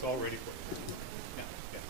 It's all ready for you. Yeah, yeah.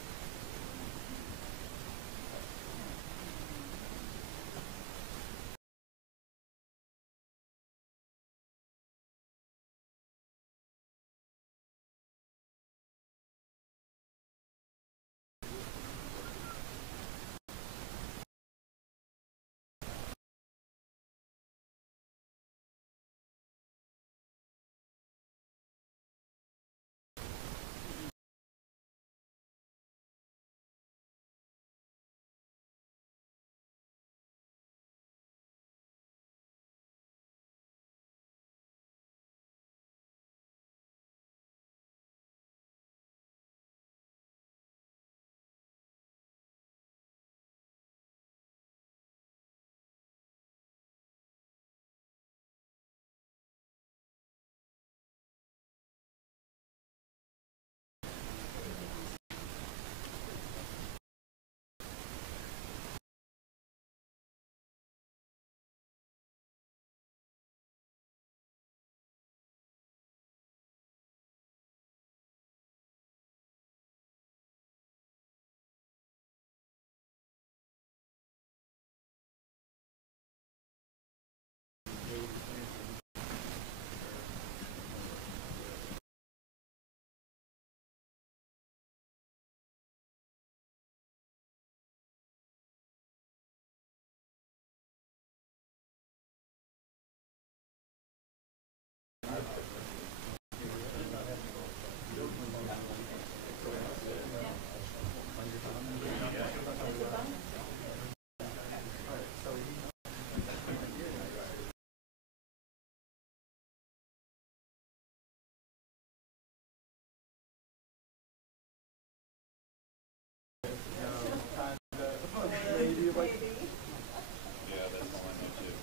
Yeah, that's all I know too.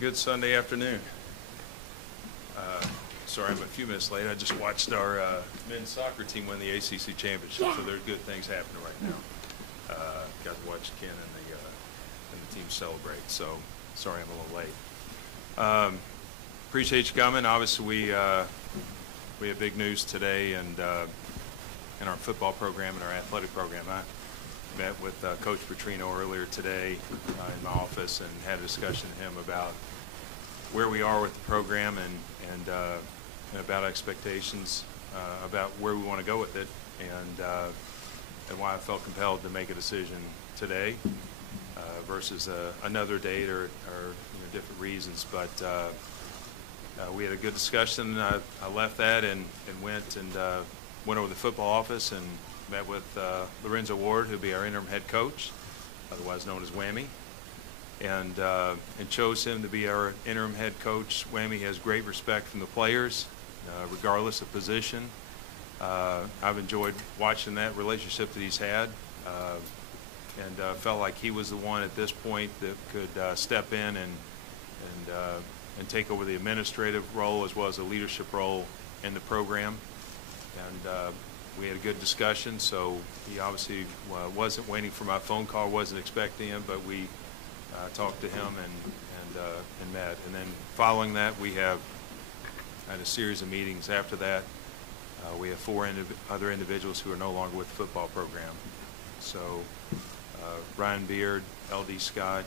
Good Sunday afternoon. Sorry I'm a few minutes late. I just watched our men's soccer team win the ACC championship, so there's good things happening right now. Got to watch Ken and the team celebrate, so sorry I'm a little late. Appreciate you coming. Obviously, we have big news today, and in our football program and our athletic program. I met with Coach Petrino earlier today in my office and had a discussion with him about where we are with the program and about expectations, about where we want to go with it, and why I felt compelled to make a decision today versus another date or different reasons. But we had a good discussion. I left that and went over the football office and met with Lorenzo Ward, who'll be our interim head coach, otherwise known as Whammy, and chose him to be our interim head coach. Whammy has great respect from the players, regardless of position. I've enjoyed watching that relationship that he's had, and felt like he was the one at this point that could step in and take over the administrative role as well as the leadership role in the program. And we had a good discussion, so he obviously wasn't waiting for my phone call, wasn't expecting him, but we talked to him and met. And then following that, we had a series of meetings after that. We have four other individuals who are no longer with the football program. So Ryan Beard, L.D. Scott,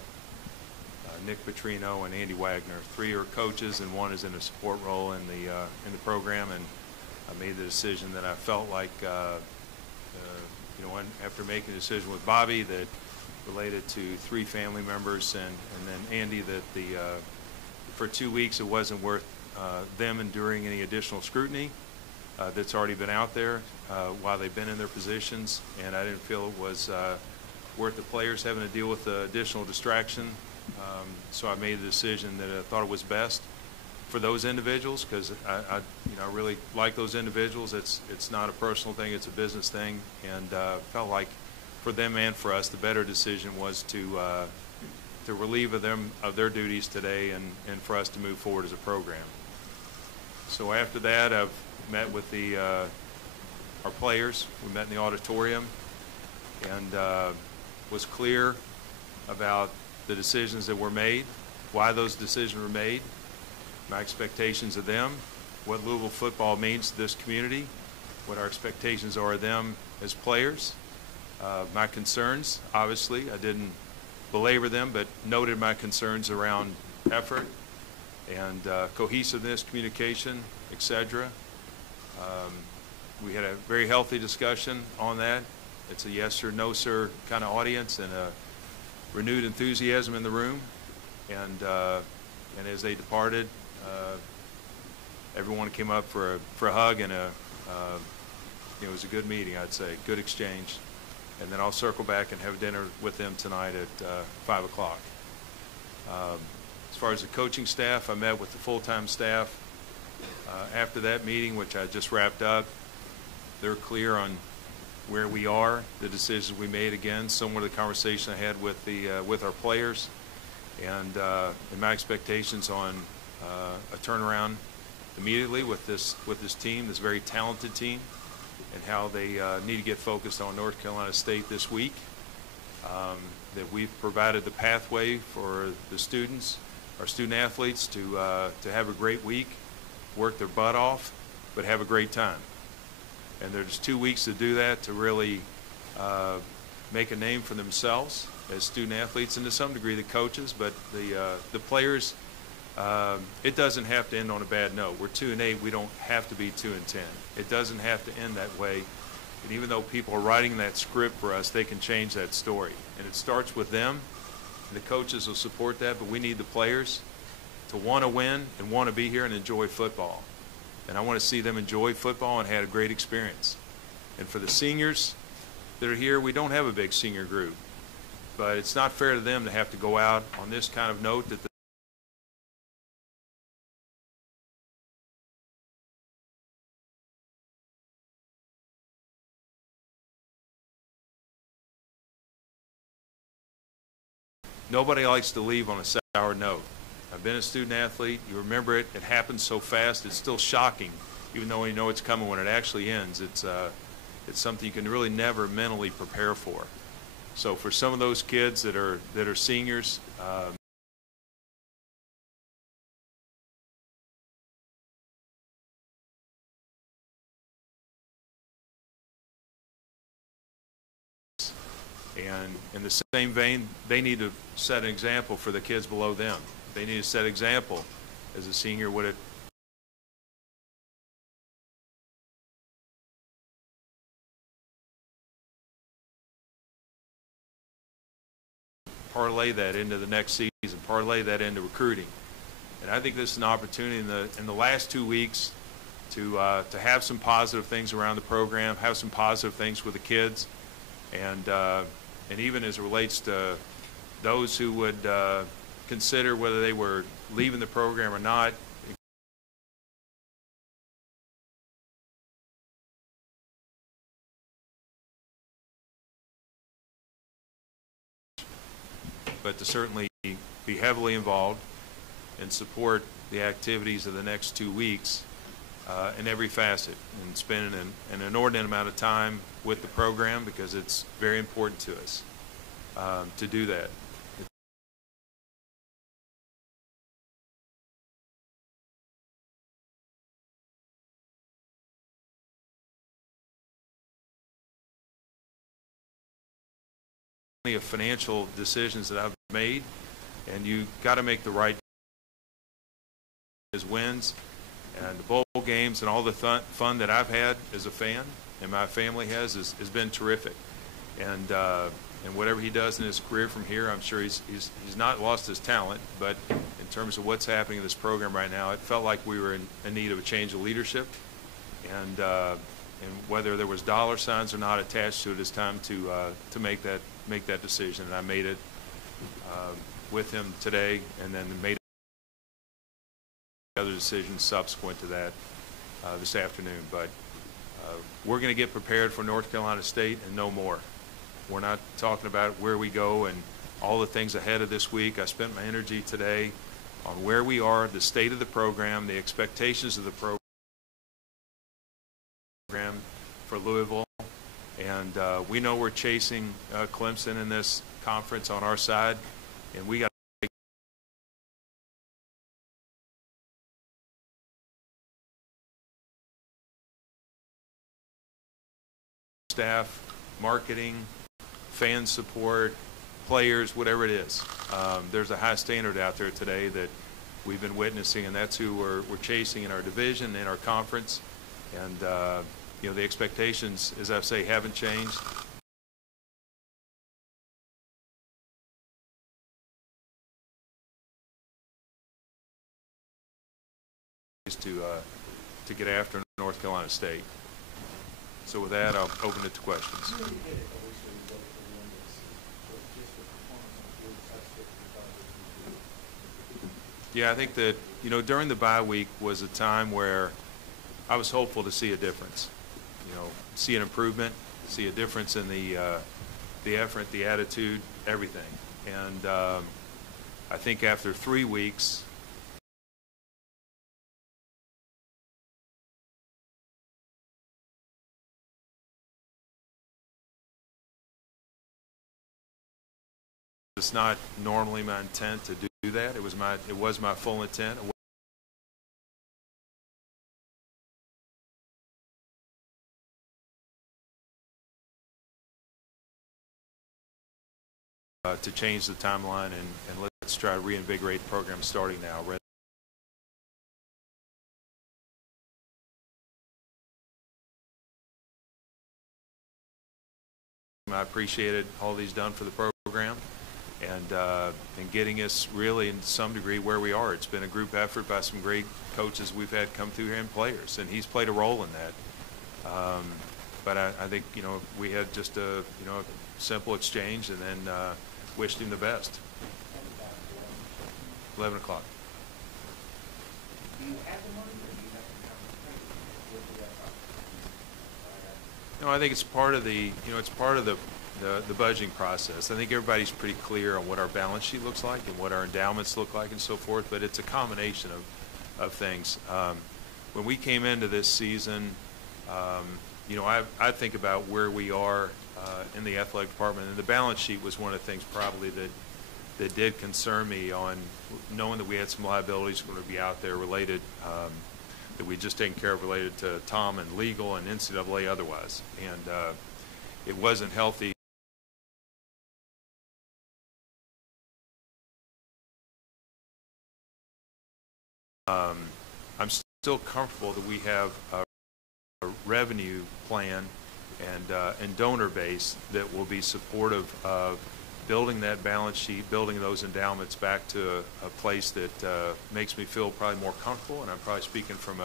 Nick Petrino, and Andy Wagner. Three are coaches, and one is in a support role in the program. And I made the decision that I felt like, after making a decision with Bobby that related to three family members and then Andy, that for 2 weeks it wasn't worth them enduring any additional scrutiny that's already been out there while they've been in their positions, and I didn't feel it was worth the players having to deal with the additional distraction. So I made the decision that I thought it was best for those individuals, because I really like those individuals. It's not a personal thing, it's a business thing, and felt like for them and for us the better decision was to relieve them of their duties today and for us to move forward as a program. So after that, I've met with our players. We met in the auditorium and was clear about the decisions that were made, why those decisions were made, my expectations of them, what Louisville football means to this community, what our expectations are of them as players, my concerns. Obviously, I didn't belabor them, but noted my concerns around effort and cohesiveness, communication, etc. We had a very healthy discussion on that. It's a yes or no sir kind of audience, and a renewed enthusiasm in the room. And as they departed, everyone came up for a hug, and it was a good meeting, I'd say, good exchange. And then I'll circle back and have dinner with them tonight at 5 o'clock. As far as the coaching staff, I met with the full-time staff after that meeting, which I just wrapped up. They're clear on where we are, the decisions we made, again, similar to the conversation I had with our players, and my expectations on a turnaround immediately with this team, this very talented team, and how they need to get focused on North Carolina State this week. That we've provided the pathway for the students, our student athletes, to have a great week, work their butt off, but have a great time. And there's 2 weeks to do that, to really make a name for themselves as student athletes, and to some degree the coaches, but the players. It doesn't have to end on a bad note. We're 2-8. We don't have to be 2-10. It doesn't have to end that way. And even though people are writing that script for us, they can change that story. And it starts with them. And the coaches will support that, but we need the players to want to win and want to be here and enjoy football. And I want to see them enjoy football and had a great experience. And for the seniors that are here, we don't have a big senior group. But it's not fair to them to have to go out on this kind of note that nobody likes to leave on a sour note. I've been a student athlete. You remember it. It happens so fast. It's still shocking, even though you know it's coming when it actually ends. It's something you can really never mentally prepare for. So for some of those kids that are seniors, and in the same vein, they need to set an example for the kids below them. They need to set an example as a senior what it parlay that into the next season, parlay that into recruiting. And I think this is an opportunity in the last 2 weeks to have some positive things around the program, have some positive things with the kids, and even as it relates to those who would consider whether they were leaving the program or not. But to certainly be heavily involved and support the activities of the next 2 weeks in every facet, and spending an inordinate amount of time with the program, because it's very important to us to do that. Plenty of financial decisions that I've made, and you got to make the right wins, and the bowl games and all the fun that I've had as a fan and my family has been terrific. And whatever he does in his career from here, I'm sure he's not lost his talent, but in terms of what's happening in this program right now, it felt like we were in need of a change of leadership, and whether there was dollar signs or not attached to it, it's time to make that decision. And I made it with him today, and then made other decisions subsequent to that this afternoon. But we're going to get prepared for North Carolina State and no more. We're not talking about where we go and all the things ahead of this week. I spent my energy today on where we are, the state of the program, the expectations of the program for Louisville. And we know we're chasing Clemson in this conference on our side, and we got staff, marketing, fan support, players, whatever it is. There's a high standard out there today that we've been witnessing, and that's who we're chasing in our division, in our conference. And you know, the expectations, as I say, haven't changed. To get after North Carolina State. So with that, I'll open it to questions. Yeah, I think that, you know, during the bye week was a time where I was hopeful to see a difference. You know, see an improvement, see a difference in the effort, the attitude, everything. And I think after 3 weeks, it's not normally my intent to do that. It was my full intent. To change the timeline and let's try to reinvigorate the program starting now. I appreciated all he's done for the program, and getting us really in some degree where we are. It's been a group effort by some great coaches we've had come through here and players, and he's played a role in that. But I think, you know, we had just a simple exchange, and then wished him the best. 11 o'clock. No, I think it's part of the the budgeting process. I think everybody's pretty clear on what our balance sheet looks like and what our endowments look like and so forth, but it's a combination of things. When we came into this season, I think about where we are in the athletic department, and the balance sheet was one of the things probably that did concern me, on knowing that we had some liabilities going to be out there related, that we just taken care of, related to Tom and legal and NCAA otherwise. And it wasn't healthy. I'm still comfortable that we have a revenue plan and donor base that will be supportive of building that balance sheet, building those endowments back to a place that makes me feel probably more comfortable. And I'm probably speaking from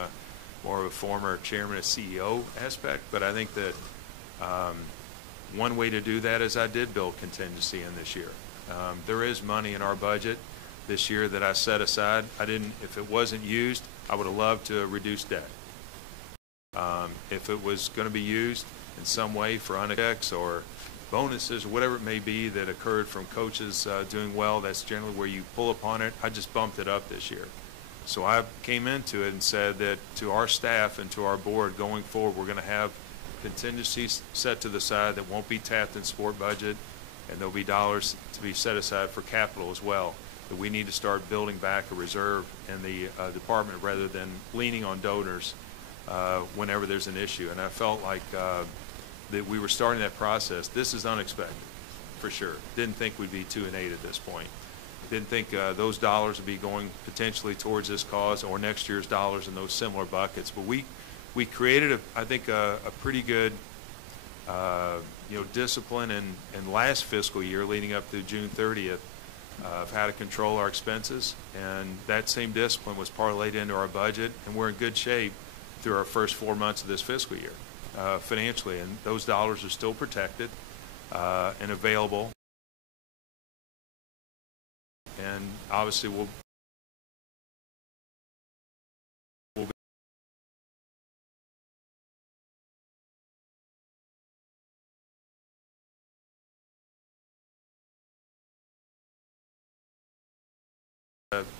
more of a former chairman and CEO aspect, but I think that one way to do that is I did build contingency in this year. There is money in our budget this year that I set aside. If it wasn't used, I would have loved to reduce debt. If it was going to be used in some way for unexpected or bonuses or whatever it may be that occurred from coaches doing well, that's generally where you pull upon it. I just bumped it up this year. So I came into it and said that to our staff and to our board going forward, we're going to have contingencies set to the side that won't be tapped in sport budget, and there'll be dollars to be set aside for capital as well. That we need to start building back a reserve in the department rather than leaning on donors whenever there's an issue. And I felt like that we were starting that process. This is unexpected, for sure. Didn't think we'd be 2-8 at this point. Didn't think those dollars would be going potentially towards this cause or next year's dollars in those similar buckets. But we created, I think, a pretty good discipline in last fiscal year leading up to June 30th of how to control our expenses. And that same discipline was parlayed into our budget, and we're in good shape through our first 4 months of this fiscal year financially. And those dollars are still protected and available. And obviously we'll be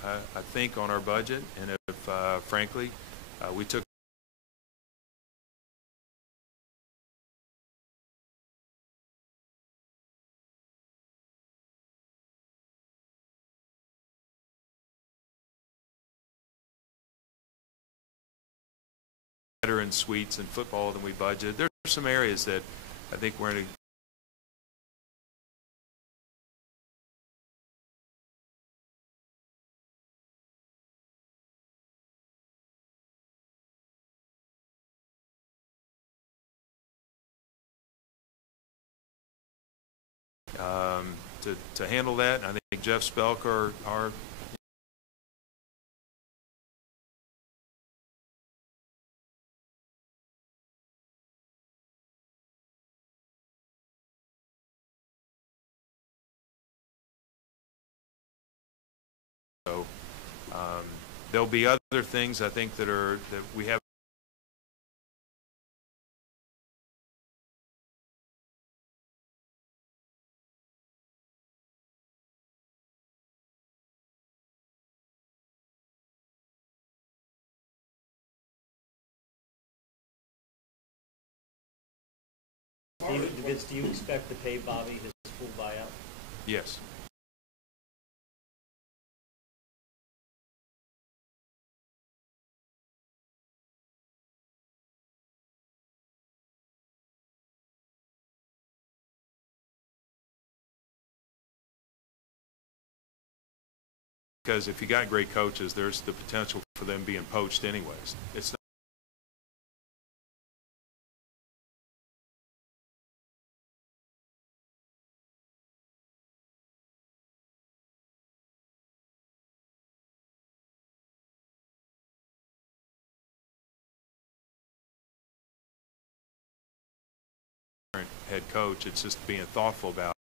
I think on our budget, and if frankly we took better in suites and football than we budgeted. There's some areas that I think we're in to handle that. And I think Jeff Spelker, our so there'll be other things I think that we have. Vince, do you expect to pay Bobby his full buyout? Yes. Because if you got great coaches, there's the potential for them being poached anyways. It's not head coach. It's just being thoughtful about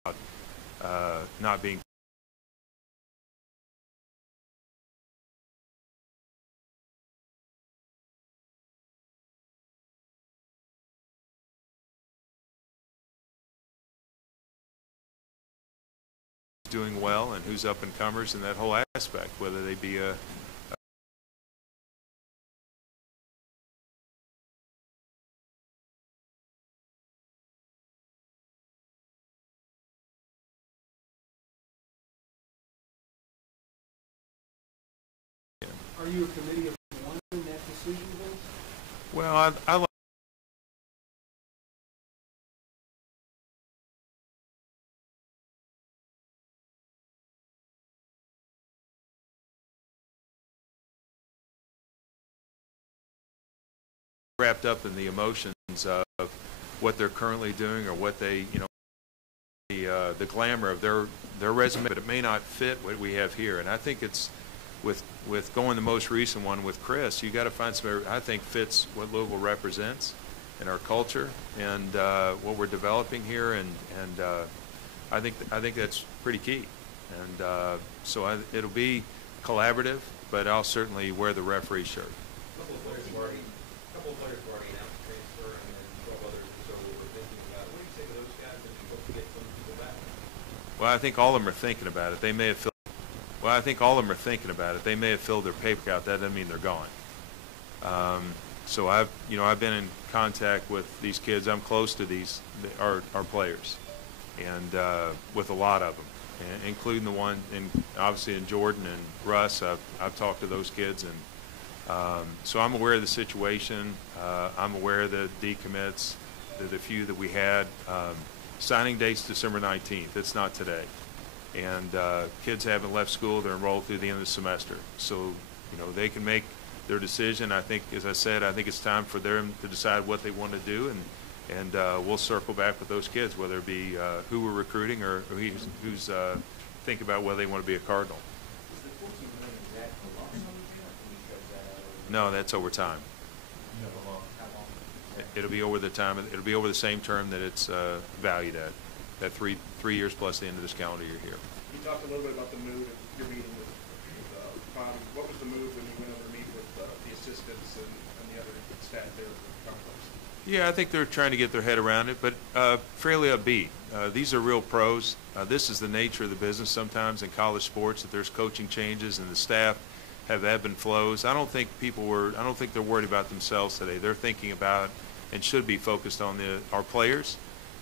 not being doing well and who's up and comers and that whole aspect, whether they be a Are you a committee of one in that decision, Vince? well, I like wrapped up in the emotions of what they're currently doing or what they, the glamour of their resume, but it may not fit what we have here. And I think it's with going the most recent one with Chris, you got to find some I think fits what Louisville represents and our culture and what we're developing here, and I think that's pretty key. And so it'll be collaborative, but I'll certainly wear the referee shirt. A couple of players have already announced transfer, and then 12 others or so were thinking about it. What do you say to those guys, and you hope to get some people back? Well, I think all of them are thinking about it. They may have filled. Well, I think all of them are thinking about it. They may have filled their paper out. That doesn't mean they're gone. So I've been in contact with these kids. I'm close to our players, and with a lot of them, including the one, obviously in Jordan and Russ. I've talked to those kids, and so I'm aware of the situation. I'm aware of the decommits, the few that we had. Signing date's December 19th. It's not today. And kids haven't left school. They're enrolled through the end of the semester. So, they can make their decision. I think, as I said, I think it's time for them to decide what they want to do, and we'll circle back with those kids, whether it be who we're recruiting or who's thinking about whether they want to be a Cardinal. Is the $14 million that a lump sum, Jim, or can you stretch that out? No, that's over time. You know, how long? It'll be over the time. It'll be over the same term that it's valued at. That three years plus the end of this calendar year here. You talked a little bit about the mood of your meeting with Bobby. What was the mood when you went over to meet with the assistants and the other staff there at the complex? Yeah, I think they're trying to get their head around it, but fairly upbeat. These are real pros. This is the nature of the business sometimes in college sports, that there's coaching changes and the staff have ebb and flows. I don't think they're worried about themselves today. They're thinking about and should be focused on our players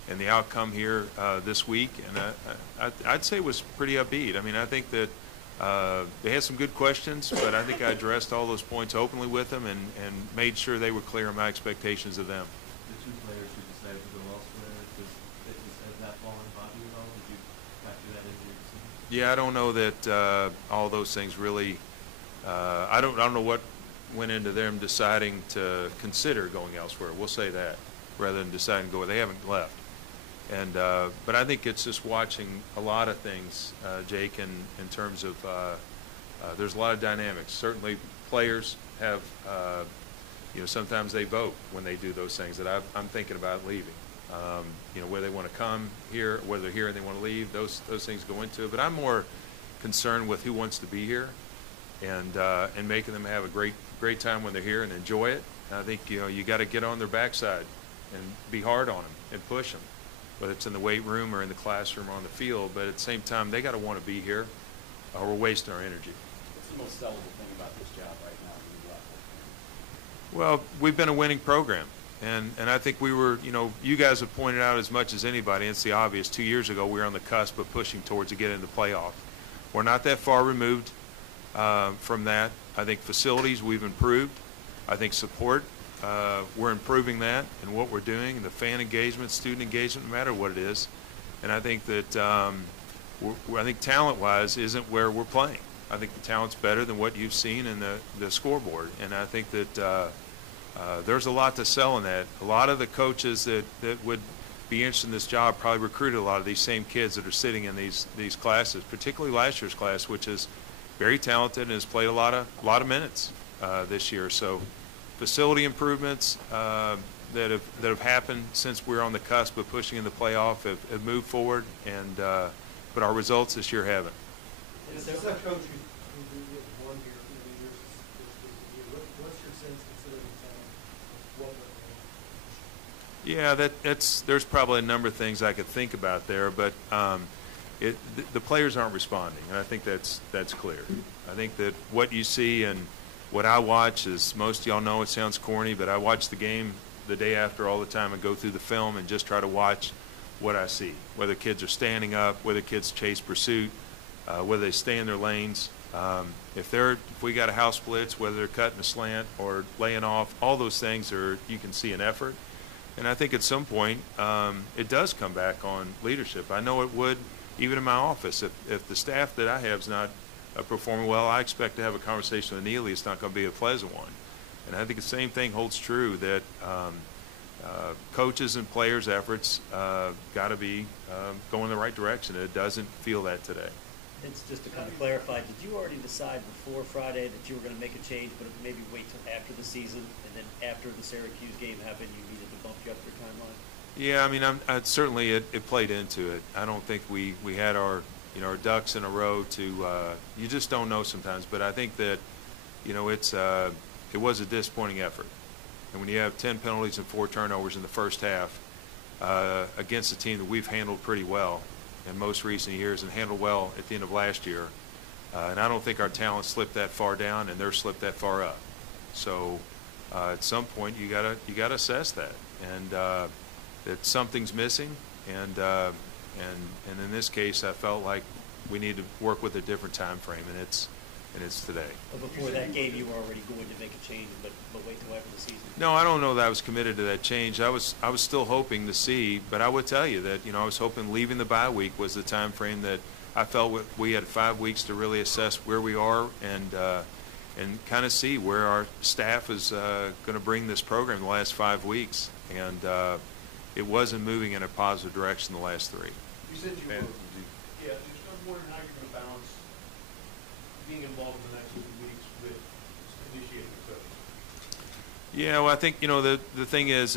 and the outcome here this week, and I'd say it was pretty upbeat. I mean, I think that they had some good questions, but I think I addressed all those points openly with them and made sure they were clear on my expectations of them. The two players who decided to go elsewhere, has that fallen Bobby at all? Did you factor that into your decision? Yeah, I don't know that all those things really. I don't know what went into them deciding to consider going elsewhere. We'll say that, rather than deciding to go. They haven't left. And but I think it's just watching a lot of things, Jake, in terms of there's a lot of dynamics. Certainly, players have, sometimes they vote when they do those things that I'm thinking about leaving. Where they want to come here, whether they're here and they want to leave, those things go into it. But I'm more concerned with who wants to be here, and making them have a great time when they're here and enjoy it. And I think you got to get on their backside and be hard on them and push them, whether it's in the weight room or in the classroom or on the field. But at the same time, they got to want to be here, or we're wasting our energy. What's the most sellable thing about this job right now when you left? Well, we've been a winning program, and I think we were, you guys have pointed out as much as anybody, and it's the obvious. 2 years ago, we were on the cusp of pushing towards to get into the playoff. We're not that far removed from that. I think facilities, we've improved. I think support, we're improving that and what we're doing, and the fan engagement, student engagement, no matter what it is. And I think that I think talent-wise isn't where we're playing. I think the talent's better than what you've seen in the scoreboard. And I think that there's a lot to sell in that. A lot of the coaches that would be interested in this job probably recruited a lot of these same kids that are sitting in these classes, particularly last year's class, which is very talented and has played a lot of minutes this year. So facility improvements that have happened since we're on the cusp of pushing in the playoff have moved forward, and but our results this year haven't. Is that coach who won here for many years? What's your sense, considering what went wrong? Yeah, there's probably a number of things I could think about there, but the players aren't responding, and I think that's clear. I think that what you see and what I watch is, most of y'all know it sounds corny, but I watch the game the day after all the time and go through the film and just try to watch what I see, whether kids are standing up, whether kids chase pursuit, whether they stay in their lanes. If we got a house blitz, whether they're cutting a slant or laying off, all those things you can see an effort. And I think at some point it does come back on leadership. I know it would, even in my office. If the staff that I have is not performing well, I expect to have a conversation with Neely. It's not going to be a pleasant one. And I think the same thing holds true, that coaches and players' efforts got to be going in the right direction. It doesn't feel that today. It's just to kind of clarify, did you already decide before Friday that you were going to make a change, but maybe wait till after the season, and then after the Syracuse game happened, you needed to bump you up your timeline? Yeah, I mean, certainly it played into it. I don't think we had our ducks in a row to. You just don't know sometimes, but I think that it was a disappointing effort. And when you have 10 penalties and 4 turnovers in the first half against a team that we've handled pretty well in most recent years and handled well at the end of last year, and I don't think our talent slipped that far down and they're slipped that far up. So at some point you gotta assess that, and that something's missing, and in this case I felt like we need to work with a different time frame, and it's today. But before that game, you were already going to make a change, but wait till after the season. No, I don't know that I was committed to that change. I was still hoping to see, but I would tell you that I was hoping leaving the bye week was the time frame that I felt we had 5 weeks to really assess where we are and kind of see where our staff is going to bring this program the last 5 weeks, and it wasn't moving in a positive direction the last 3. You said you were. Yeah, I'm wondering how you're going to balance being involved in the next 2 weeks with initiating the coach. Yeah, well, I think the thing is,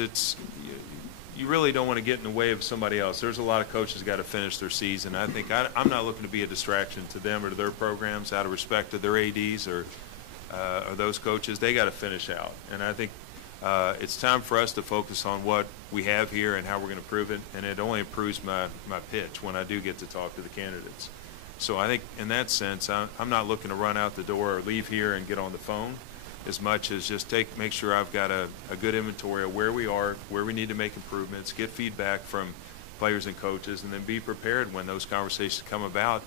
you really don't want to get in the way of somebody else. There's a lot of coaches that got to finish their season. I think I'm not looking to be a distraction to them or to their programs out of respect to their ADs or those coaches. They got to finish out, and I think it's time for us to focus on what we have here and how we're going to prove it, and it only improves my pitch when I do get to talk to the candidates. So I think in that sense, I'm not looking to run out the door or leave here and get on the phone as much as just make sure I've got a good inventory of where we are, where we need to make improvements, get feedback from players and coaches, and then be prepared when those conversations come about,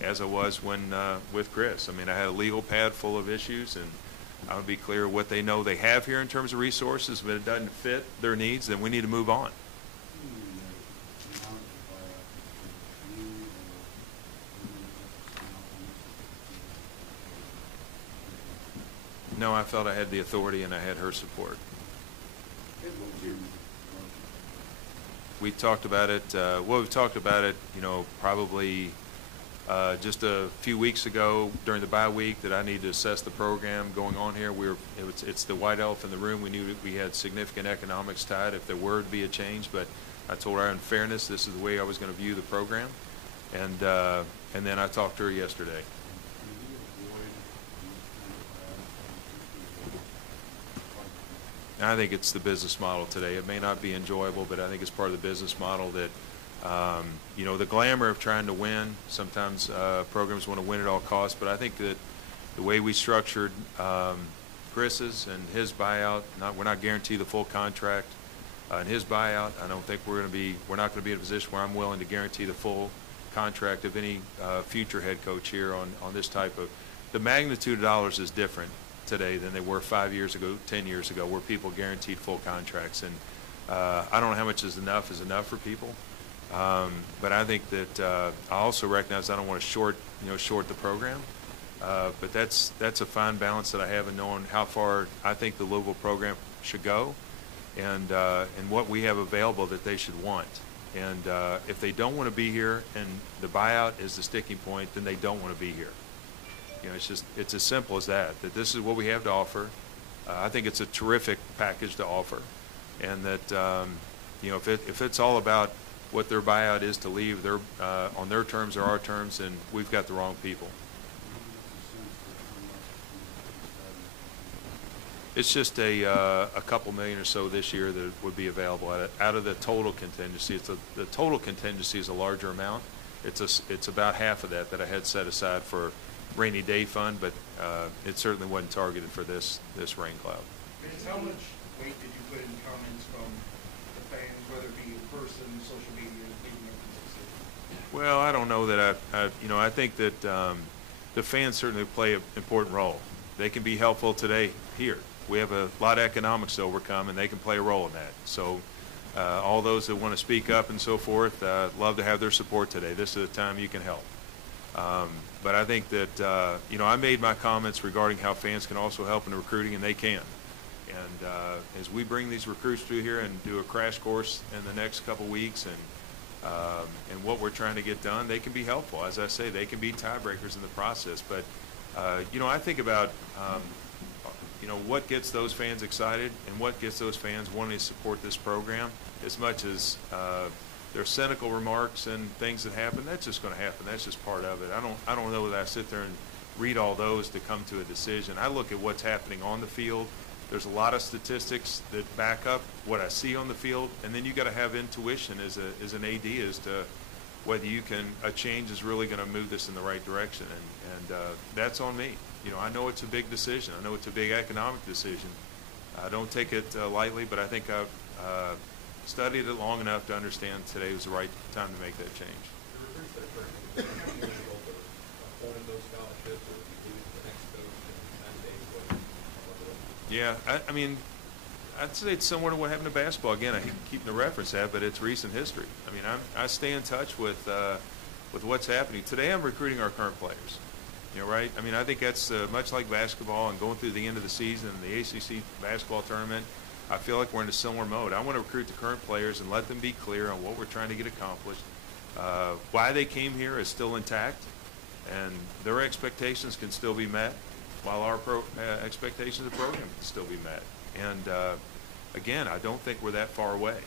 as I was with Chris. I mean, I had a legal pad full of issues, and I would be clear what they know they have here in terms of resources. But it doesn't fit their needs, then we need to move on. No, I felt I had the authority and I had her support. We talked about it. We've talked about it, probably just a few weeks ago during the bye week, that I need to assess the program going on here. It's the white elephant in the room. We knew that we had significant economics tied if there were to be a change, but I told her in fairness this is the way I was going to view the program, and then I talked to her yesterday. I think it's the business model today. It may not be enjoyable, but I think it's part of the business model that, the glamour of trying to win. Sometimes programs want to win at all costs, but I think that the way we structured Chris's and his buyout, we're not guaranteed the full contract. And his buyout, I don't think we're not going to be in a position where I'm willing to guarantee the full contract of any future head coach here on this type of. The magnitude of dollars is different today than they were 5 years ago, 10 years ago, where people guaranteed full contracts. And I don't know how much is enough for people. But I think that I also recognize I don't want to short the program. But that's a fine balance that I have in knowing how far I think the Louisville program should go, and what we have available that they should want. And if they don't want to be here and the buyout is the sticking point, then they don't want to be here. It's as simple as that. That this is what we have to offer. I think it's a terrific package to offer, and that if it's all about what their buyout is to leave, on their terms or our terms, then we've got the wrong people. It's just a couple million or so this year that would be available out of the total contingency. The total contingency is a larger amount, it's about half of that I had set aside for rainy day fund, but it certainly wasn't targeted for this rain cloud. Vince, how much weight did you put in comments from the fans, whether it be in person, social media, leading up to this decision? Well, I don't know that I think that the fans certainly play an important role. They can be helpful today here. We have a lot of economics to overcome, and they can play a role in that. So all those that want to speak up and so forth, love to have their support today. This is a time you can help. But I think that, I made my comments regarding how fans can also help in the recruiting, and they can. And as we bring these recruits through here and do a crash course in the next couple weeks and what we're trying to get done, they can be helpful. As I say, they can be tiebreakers in the process. But, I think about, what gets those fans excited and what gets those fans wanting to support this program, as much as their cynical remarks and things that happen. That's just going to happen. That's just part of it. I don't know that I sit there and read all those to come to a decision. I look at what's happening on the field. There's a lot of statistics that back up what I see on the field, and then you got to have intuition as an AD as to whether a change is really going to move this in the right direction, and that's on me. I know it's a big decision. I know it's a big economic decision. I don't take it lightly, but I think I've studied it long enough to understand today was the right time to make that change. The recruits that are currently, how do you result of holding those scholarships, or if you lose the next coach and 10 days, Yeah, I'd say it's similar to what happened to basketball. Again, I hate keeping the reference at, but it's recent history. I stay in touch with what's happening. Today I'm recruiting our current players. Right? I think that's much like basketball and going through the end of the season and the ACC basketball tournament. I feel like we're in a similar mode. I want to recruit the current players and let them be clear on what we're trying to get accomplished. Why they came here is still intact, and their expectations can still be met, while our expectations of the program can still be met. And again, I don't think we're that far away.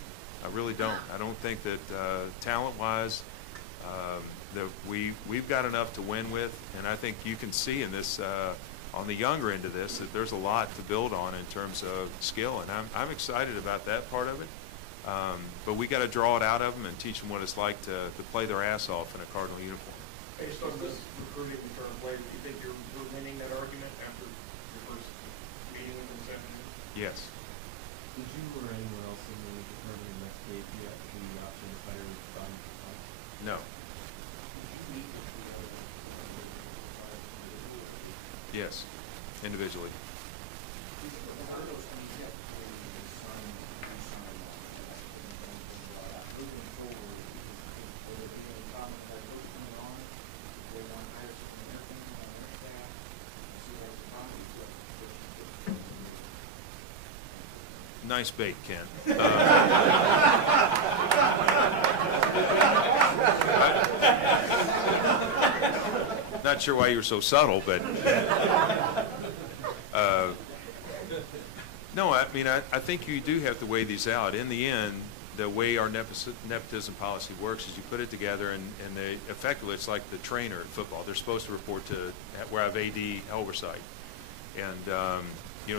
I really don't. I don't think that talent-wise that we've got enough to win with, and I think you can see in this on the younger end of this that there's a lot to build on in terms of skill, and I'm excited about that part of it. But we got to draw it out of them and teach them what it's like to play their ass off in a Cardinal uniform. Based on this recruiting and current players, do you think you're winning that argument after your first meeting with them this afternoon? Yes. Did you or anyone else in the determining next week yet the option to fire Bobby Petrino? No. Yes, individually. Nice bait, Ken. Not sure why you were so subtle, but no, I think you do have to weigh these out. In the end, the way our nepotism policy works is you put it together, and effectively it's like the trainer in football. They're supposed to report to where I have AD oversight. And,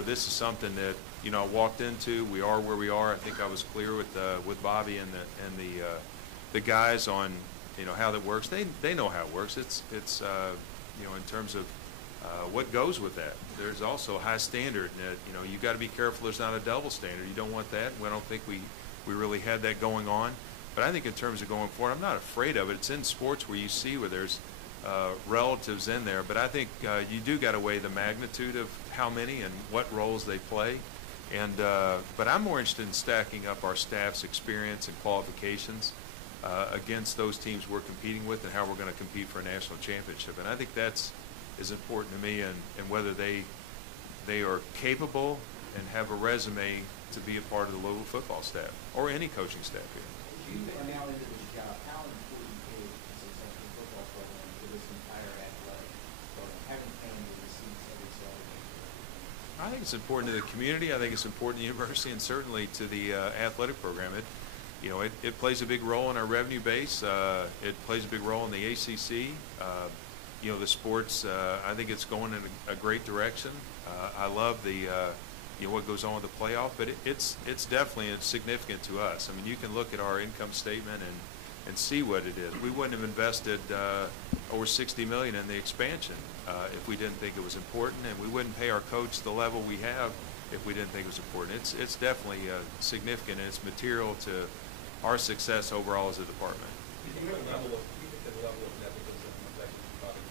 this is something that, I walked into. We are where we are. I think I was clear with Bobby and the guys on, how that works. They know how it works. It's in terms of what goes with that. There's also a high standard that, you got to be careful there's not a double standard. You don't want that. I don't think we really had that going on. But I think in terms of going forward, I'm not afraid of it. It's in sports where you see where there's relatives in there. But I think you do got to weigh the magnitude of how many and what roles they play. And but I'm more interested in stacking up our staff's experience and qualifications against those teams we're competing with and how we're going to compete for a national championship. And I think that's is important to me, and whether they are capable and have a resume to be a part of the Louisville football staff or any coaching staff here. You are now into this job. How important is a successful football program to this entire athletic program, having fans in the seats every Saturday? I think it's important to the community. I think it's important to the university, and certainly to the athletic program. It plays a big role in our revenue base. It plays a big role in the ACC. The sports, I think it's going in a great direction. I love the what goes on with the playoff, but it's definitely significant to us. You can look at our income statement, and see what it is. We wouldn't have invested over $60 million in the expansion if we didn't think it was important, and we wouldn't pay our coach the level we have if we didn't think it was important. It's definitely significant, and it's material to our success overall as a department. Do you think the level of nepotism affected Bobby's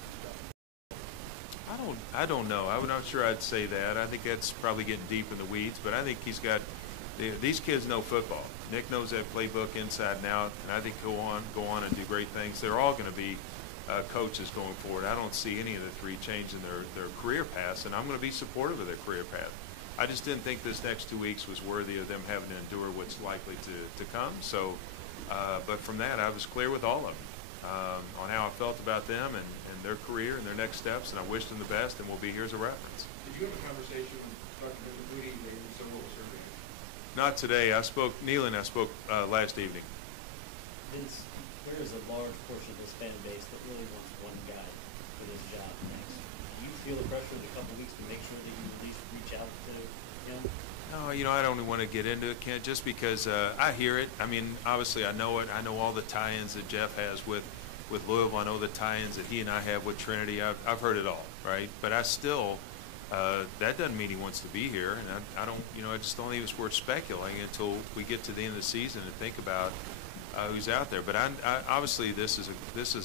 job? I don't know. I'm not sure I'd say that. I think that's probably getting deep in the weeds, but I think he's got these kids know football. Nick knows that playbook inside and out, and I think he'll go on and do great things. They're all going to be coaches going forward. I don't see any of the three changing their career paths, and I'm going to be supportive of their career path. I just didn't think this next 2 weeks was worthy of them having to endure what's likely to come. So, but from that, I was clear with all of them on how I felt about them and their career and their next steps, and I wished them the best, and we'll be here as a reference. Did you have a conversation with Dr. Moody when you said what was serving? Not today. Neil and I spoke last evening. Vince, there is a large portion of this fan base that really wants one guy for this job next. Do you feel the pressure in a couple weeks to make sure that you at least reach out to him? No, I don't even want to get into it, Kent, just because I hear it. I mean, obviously, I know it. I know all the tie-ins that Jeff has with Louisville. I know the tie-ins that he and I have with Trinity. I've heard it all, right? But I still, that doesn't mean he wants to be here, and I don't, I just don't think it's worth speculating until we get to the end of the season and think about who's out there. But I obviously, this is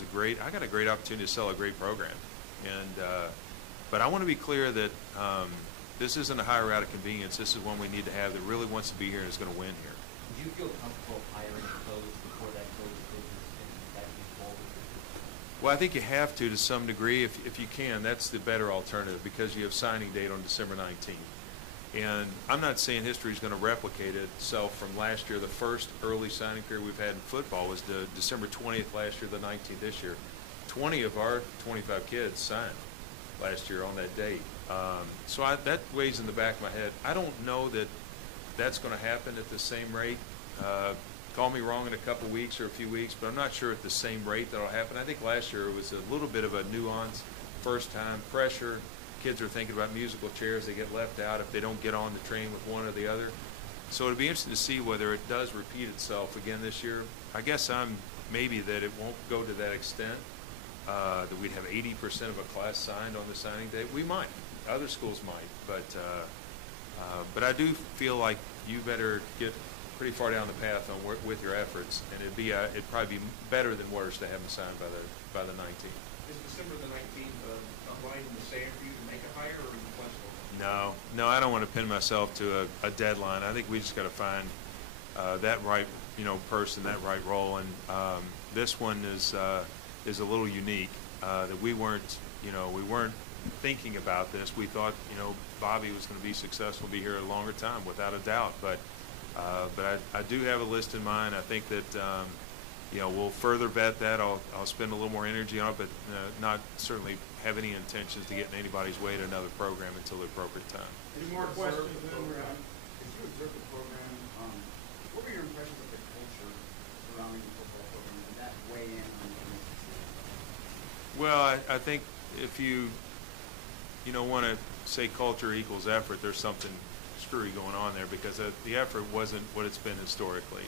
a great. I got a great opportunity to sell a great program, and but I want to be clear that this isn't a hire out of convenience. This is one we need to have that really wants to be here and is going to win here. Would you feel comfortable hiring a coach before that coach is actually involved? Well, I think you have to some degree. If you can, that's the better alternative because you have signing date on December 19th. And I'm not saying history is going to replicate itself from last year. The first early signing period we've had in football was the December 20th last year, the 19th this year. 20 of our 25 kids signed last year on that date. So that weighs in the back of my head. I don't know that that's going to happen at the same rate. Call me wrong in a couple weeks or a few weeks, but I'm not sure at the same rate that'll happen. I think last year it was a little bit of a nuance, first time pressure. Kids are thinking about musical chairs. They get left out if they don't get on the train with one or the other. So it'll be interesting to see whether it does repeat itself again this year. I guess maybe that it won't go to that extent, that we'd have 80% of a class signed on the signing day. We might. Other schools might. But I do feel like you better get pretty far down the path with your efforts, and it'd probably be better than worse to have them signed by the 19th. Is December the 19th a line in the sand for you to make a hire, or are you flexible? No, I don't want to pin myself to a deadline. I think we just got to find that right, person, that right role, and this one is a little unique. That we weren't thinking about this. We thought, Bobby was going to be successful, be here a longer time, without a doubt. But I do have a list in mind. I think that we'll further vet that. I'll spend a little more energy on it, but not certainly have any intentions to get in anybody's way to another program until the appropriate time. Any more questions? As you observe the program, what were your impressions of the culture surrounding the football program? Did that weigh in on the Well, I think if you want to say culture equals effort, there's something screwy going on there because the effort wasn't what it's been historically.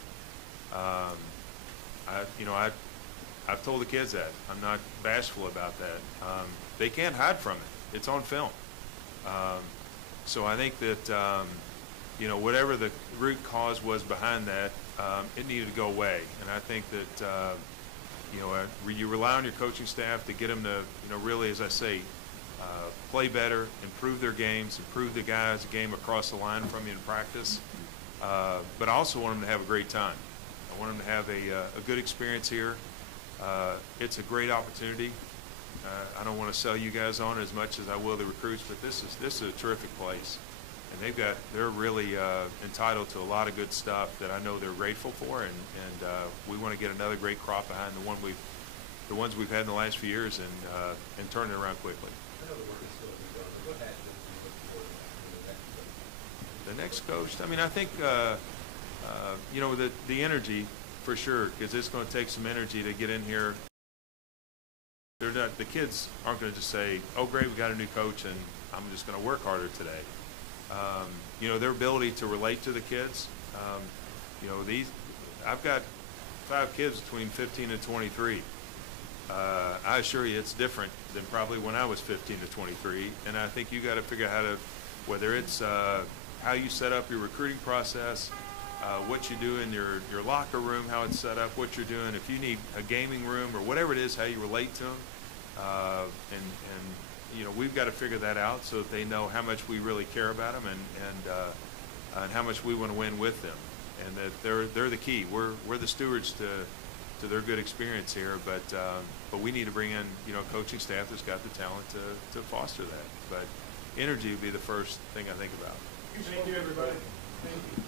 I've told the kids that. I'm not bashful about that. They can't hide from it. It's on film. So I think that, whatever the root cause was behind that, it needed to go away. And I think that, you rely on your coaching staff to get them to, really, as I say, play better, improve their games, improve the guys' game across the line from you in practice. But I also want them to have a great time. I want them to have a good experience here. It's a great opportunity. I don't want to sell you guys on it as much as I will the recruits, but this is a terrific place, and they're really entitled to a lot of good stuff that I know they're grateful for, and we want to get another great crop behind the ones we've had in the last few years and turn it around quickly. I know the work is still being done, but what has been The next coach, I think the energy for sure, because it's going to take some energy to get in here. The kids aren't going to just say, "Oh, great, we got a new coach, and I'm just going to work harder today." Their ability to relate to the kids. I've got 5 kids between 15 and 23. I assure you it's different than probably when I was 15 to 23, and I think you got to figure out how to, whether it's how you set up your recruiting process, what you do in your locker room, how it's set up, what you're doing, if you need a gaming room or whatever it is, how you relate to them, and you know, we've got to figure that out so that they know how much we really care about them and how much we want to win with them, and that they're the key. We're the stewards to their good experience here, but we need to bring in, you know, a coaching staff that's got the talent to foster that. But energy would be the first thing I think about. Thank you, everybody. Thank you.